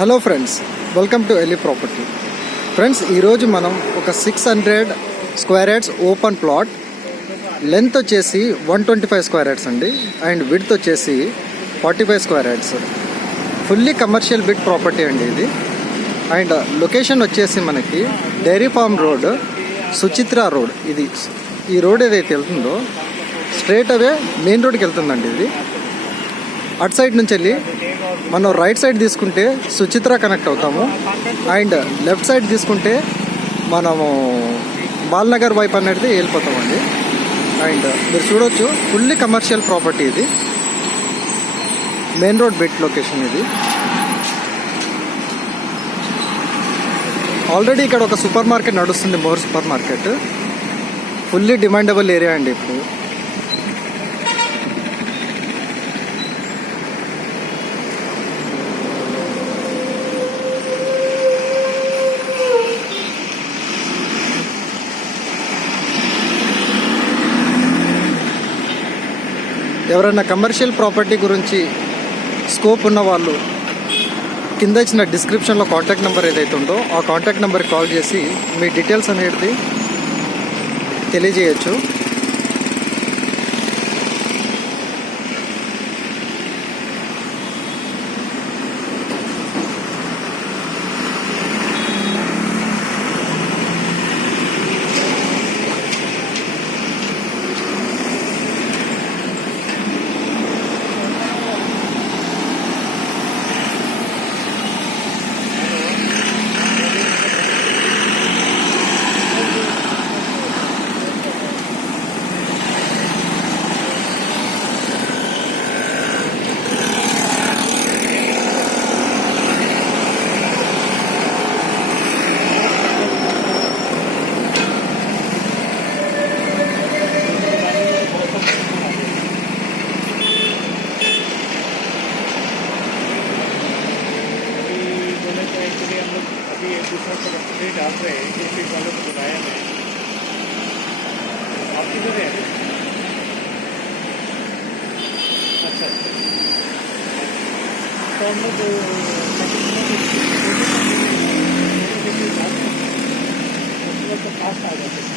Hello friends, welcome to Eli property. Friends, ఈరోజు మనం ఒక 600 square yards open plot, length వచ్చేసి 125 స్క్వేర్ యార్డ్స్ అండి, అండ్ విడ్త్ వచ్చేసి 45 square yards. Fully commercial bit property అండి ఇది. అండ్ లొకేషన్ వచ్చేసి మనకి dairy farm road, Suchitra road. ఈ రోడ్ ఏదైతే వెళ్తుందో స్ట్రేట్ అవే మెయిన్ రోడ్కి వెళ్తుందండి. ఇది అటు సైడ్ నుంచి వెళ్ళి మనం రైట్ సైడ్ తీసుకుంటే సుచిత్ర కనెక్ట్ అవుతాము, అండ్ లెఫ్ట్ సైడ్ తీసుకుంటే మనము బాల్నగర్ వైపు అనేది వెళ్ళిపోతామండి. అండ్ మీరు చూడొచ్చు, ఫుల్లీ కమర్షియల్ ప్రాపర్టీ ఇది. మెయిన్ రోడ్ బిట్ లొకేషన్ ఇది. ఆల్రెడీ ఇక్కడ ఒక సూపర్ మార్కెట్ నడుస్తుంది, more super market. Fully demandable area అండి. ఇప్పుడు ఎవరైనా కమర్షియల్ ప్రాపర్టీ గురించి స్కోప్ ఉన్న వాళ్ళు కింద ఇచ్చిన డిస్క్రిప్షన్లో కాంటాక్ట్ నెంబర్ ఏదైతే ఉందో ఆ కాంటాక్ట్ నెంబర్కి కాల్ చేసి మీ డీటెయిల్స్ అనేది తెలియజేయచ్చు. अभी एक दूसरे को अपडेट डाल रहे हैं, एक वालों को बताया मैं आप किधर है? अच्छा, तो हम लोग तो फास्ट आ जाते हैं.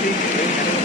ठीक है.